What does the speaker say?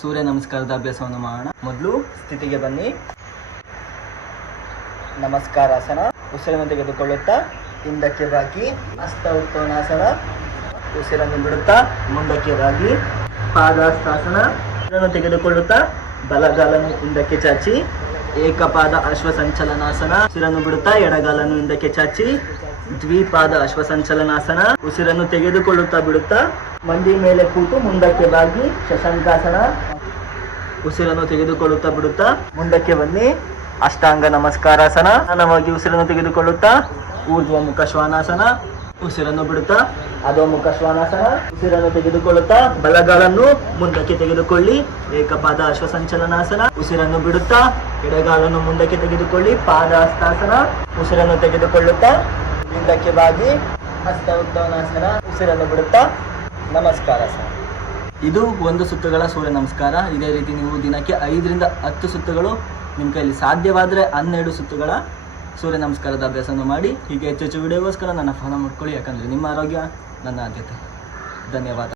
ಸೂರ್ಯ ನಮಸ್ಕಾರದ ಅಭ್ಯಾಸವನ್ನು ಮಾಡೋಣ. ಮೊದಲು ಸ್ಥಿತಿಗೆ ಬನ್ನಿ. ನಮಸ್ಕಾರಾಸನ ಉಸಿರನ್ನು ತೆಗೆದುಕೊಳ್ಳುತ್ತಾ, ಹಿಂದಕ್ಕೆ ಬಾಗಿ. ಹಸ್ತ ಉತ್ಥಾನಾಸನ ಉಸಿರನ್ನು ಬಿಡುತ್ತಾ, ಮುಂದಕ್ಕೆ ಬಾಗಿ. ಪಾದಾಸ್ತಾಸನ. ಉಸಿರನ್ನು ತೆಗೆದುಕೊಳ್ಳುತ್ತಾ, ಬಲಗಾಲನ್ನು ಹಿಂದಕ್ಕೆ ಚಾಚಿ. ಏಕಪಾದ ಅಶ್ವಸಂಚಲನಾಸನ. ಉಸಿರನ್ನು ಬಿಡುತ್ತಾ, ಎಡಗಾಲನ್ನು ಹಿಂದಕ್ಕೆ ಚಾಚಿ. ದ್ವಿಪಾದ ಅಶ್ವಸಂಚಲನಾಸನ. ಉಸಿರನ್ನು ತೆಗೆದುಕೊಳ್ಳುತ್ತಾ, ಬಿಡುತ್ತಾ ಮಂಡಿ ಮೇಲೆ ಕೂತು ಮುಂದಕ್ಕೆ ಬಾಗಿ ಶಶಂಕಾಸನ ಉಸಿರನ್ನು ತೆಗೆದುಕೊಳ್ಳುತ್ತಾ ಬಿಡುತ್ತಾ? ಮುಂದಕ್ಕೆ ಬನ್ನಿ. ಅಷ್ಟಾಂಗ ನಮಸ್ಕಾರಾಸನ. ನಮಗೆ ಉಸಿರನ್ನು ತೆಗೆದುಕೊಳ್ಳುತ್ತಾ? ಊರ್ಧ್ವ ಮುಖ ಶ್ವಾನಾಸನ. ಉಸಿರನ್ನು ಬಿಡುತ್ತಾ? ಅಧೋಮುಖ ಶ್ವಾನಾಸನ. ಉಸಿರನ್ನು ತೆಗೆದುಕೊಳ್ಳುತ್ತಾ? ಬಲಗಾಲನ್ನು ಮುಂದಕ್ಕೆ ತೆಗೆದುಕೊಳ್ಳಿ. ಏಕಪಾದ ಅಶ್ವಸಂಚಲನಾಸನ. ಉಸಿರನ್ನು ಬಿಡುತ್ತಾ? ಎಡಗಾಲನ್ನು ಮುಂದಕ್ಕೆ ತೆಗೆದುಕೊಳ್ಳಿ. ಪಾದಾಸ್ತಾಸನ. ಉಸಿರನ್ನು ತೆಗೆದುಕೊಳ್ಳುತ್ತಾ? ಹಿಂದಕ್ಕೆ ಬಾಗಿ ಹಸ್ತ ಉದ್ದವನಾಸನ ಉಸಿರನ್ನು ಬಿಡುತ್ತಾ? ನಮಸ್ಕಾರಾಸನ ಇದು ಒಂದು ಸುತ್ತುಗಳ ಸೂರ್ಯ ನಮಸ್ಕಾರ. ಇದೇ ರೀತಿ ನೀವು ದಿನಕ್ಕೆ ಐದರಿಂದ ಹತ್ತು ಸುತ್ತುಗಳು ನಿಮ್ಮ ಕೈಯಲ್ಲಿ ಸಾಧ್ಯವಾದರೆ ಹನ್ನೆರಡು ಸುತ್ತುಗಳ ಸೂರ್ಯ ನಮಸ್ಕಾರದ ಅಭ್ಯಾಸವನ್ನು ಮಾಡಿ, ಹೀಗೆ ಹೆಚ್ಚು ಹೆಚ್ಚು ವಿಡಿಯೋಗೋಸ್ಕರ ನನ್ನ ಫಾಲೋ ಮಾಡ್ಕೊಳ್ಳಿ. ಯಾಕಂದರೆ ನಿಮ್ಮ ಆರೋಗ್ಯ ನನ್ನ ಆದ್ಯತೆ. ಧನ್ಯವಾದ.